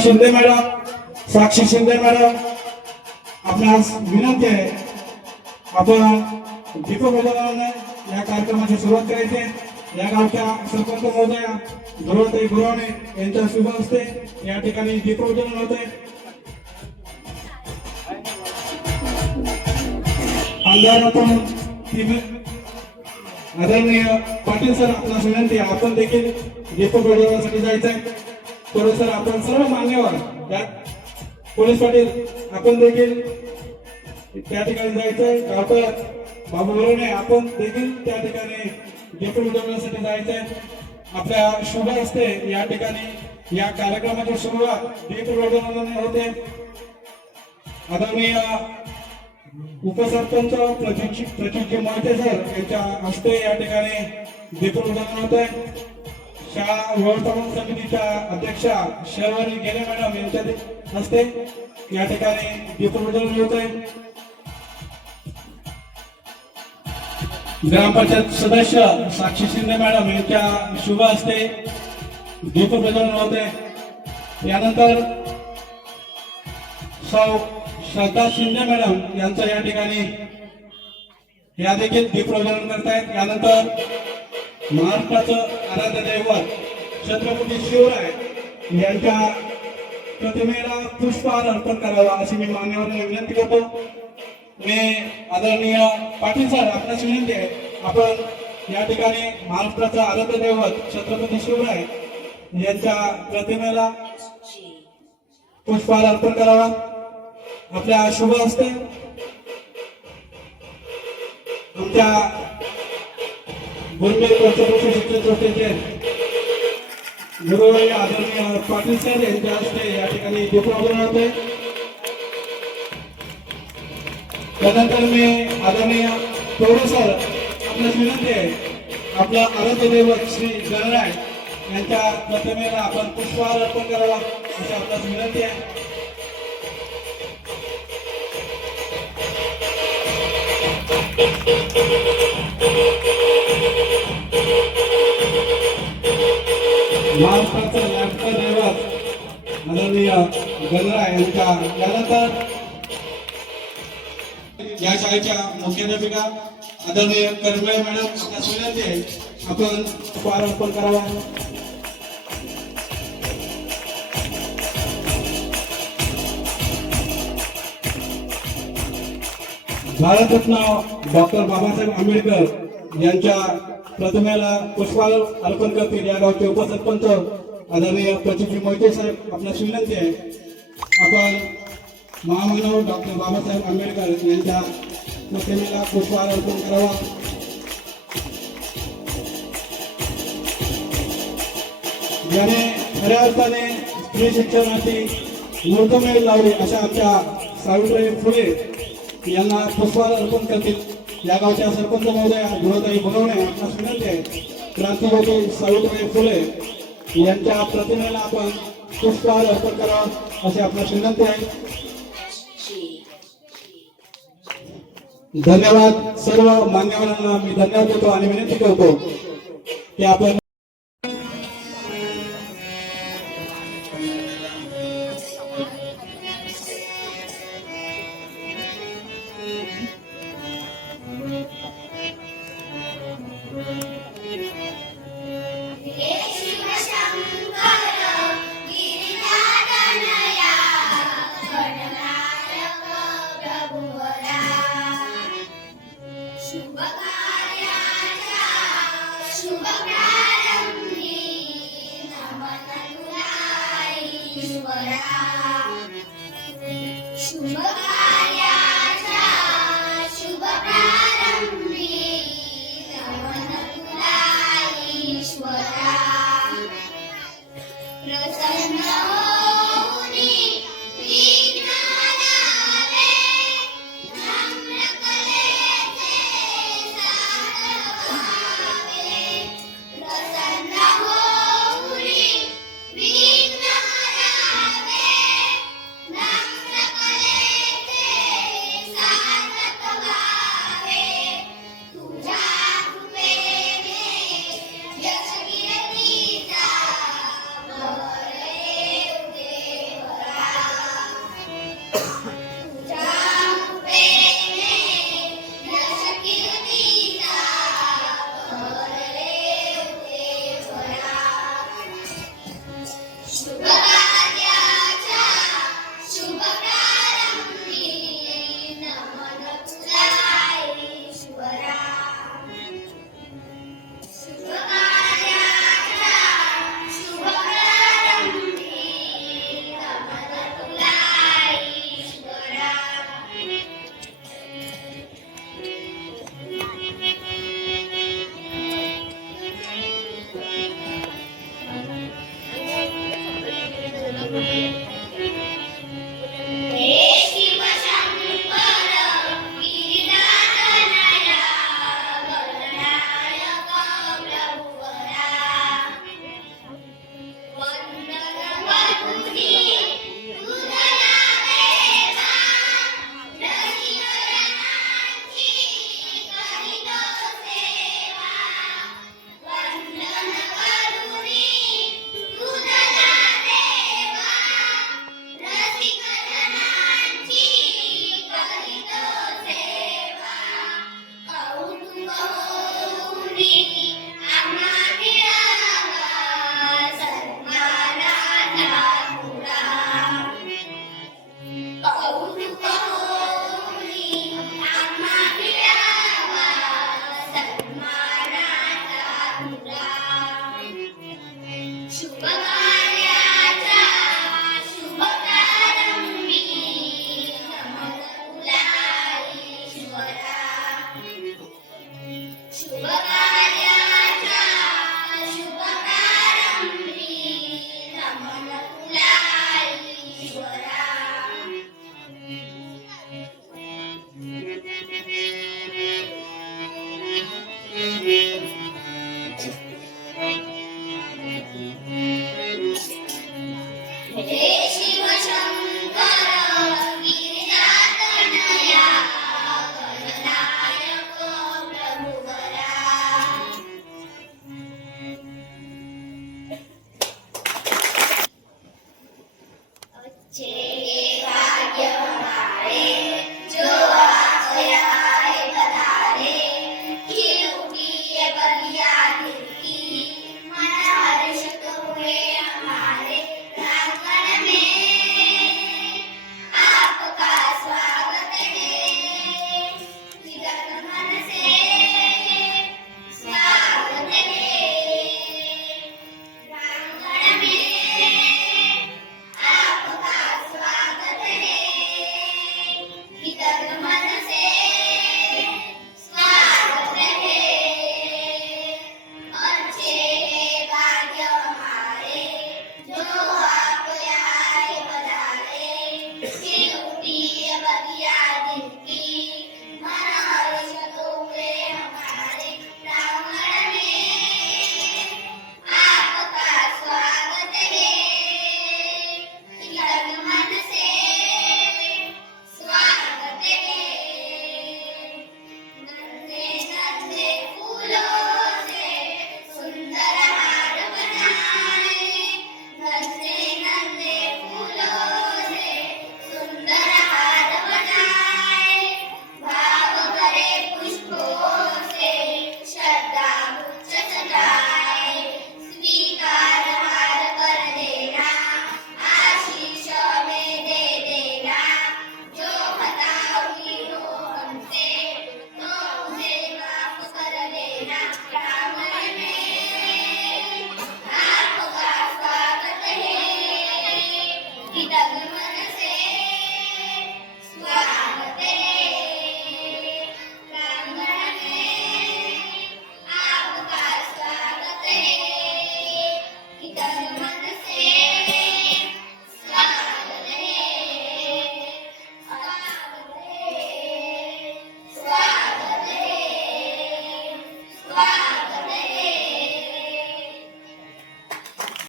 Shinde madam Sakshi Shinde madam. आपल्यास विनंती आहे आपण दीपप्रज्वलनाने या कार्यक्रमाची सुरुवात करायची. या गावच्या सरपंच महोदया गुरुवारी गुरुवाने यांच्या शुभ हस्ते या ठिकाणी दीपप्रज्वलन होत आहे आमदारातून आदरणीय पाटील सर आपल्यास विनंती आपण देखील दीपप्रज्वलनासाठी जायचं आहे तर सर आपण सर्व मान्यवर त्यात पोलीस पाटील आपण देखील त्या ठिकाणी जायचंय. गावकर बाबू बरोने आपण देखील त्या ठिकाणी दीप उजवण्यासाठी जायचंय. आपल्या शुभ असते या ठिकाणी या कार्यक्रमाची सुरुवात दीप उजवण्याने होते. आदरणीय उपसरपंच प्रतीक प्रतीकजी मोहिते सर यांच्या हस्ते या ठिकाणी दीप उजवण होत आहे शाळा व्यवस्थापन समितीच्या अध्यक्षा शहरी गेले मॅडम यांच्या हस्ते या ठिकाणी दीपप्रज्वलन होत आहे. ग्रामपंचायत सदस्य साक्षी शिंदे मॅडम यांच्या शुभ हस्ते दीपप्रज्वलन होत आहे. यानंतर सौ श्रद्धा शिंदे मॅडम यांचं या ठिकाणी या देखील दीपप्रज्वलन करतायत. यानंतर महाराष्ट्राचं आराध्य दैवत छत्रपती शिवराय यांच्या प्रतिमेला पुष्पहार अर्पण करावा अशी मी मान्यवरांना विनंती करतो. मी आदरणीय पाटील सर आपल्यास विनंती आहे आपण या ठिकाणी महाराष्ट्राचं आराध्य दैवत छत्रपती शिवराय यांच्या प्रतिमेला पुष्पहार अर्पण करावा. आपल्या शुभ हस्ते आमच्या गुरुदेव पंचकृषी शिक्षण संस्थेचे गुरुवारी आदरणीय पाटील सर यांच्या हस्ते या ठिकाणी दीपावली होते. त्यानंतर मी आदरणीय पौरे सर आपल्यास विनंती आहे. आपला आराध्य दैवत श्री गणराय यांच्या प्रतिमेला आपण पुष्पहार अर्पण करावा अशी आपल्यास विनंती आहे. Thank you. महाराष्ट्राचा लाडकं दैवत माननीय गणराय यांच्या त्यानंतर या शाळेच्या मुख्याध्यापिका आदरणीय करमळे मॅडम आपल्या सोन्याचे आपण पुष्पहार अर्पण करावा. भारतरत्न डॉक्टर बाबासाहेब आंबेडकर यांच्या प्रतिमेला पुष्पाल अर्पण करतील या गावचे उपसरपंच आदरणीय प्रचिती मोहिते साहेब आपल्या विनंती आहे. आपण महामानव डॉक्टर बाबासाहेब आंबेडकर यांच्या प्रतिमेला पुष्पाल अर्पण करावा. याने खऱ्या अर्थाने स्त्री शिक्षणाची मूर्तमेळ लावली अशा आमच्या सावित्रीबाई फुले यांना पुष्पाल अर्पण करतील. या गावच्या सरपंच महोदया गुरुताई बनवणे आपणास विनंती आहे क्रांतीज्योती सावित्रीबाई फुले यांच्या प्रतिमेला आपण पुष्पहार अर्पण करावा असे आपणास विनंती आहे. धन्यवाद सर्व मान्यवरांना मी धन्यवाद देतो आणि विनंती करतो की आपण ईश्वरा शुभ शुभ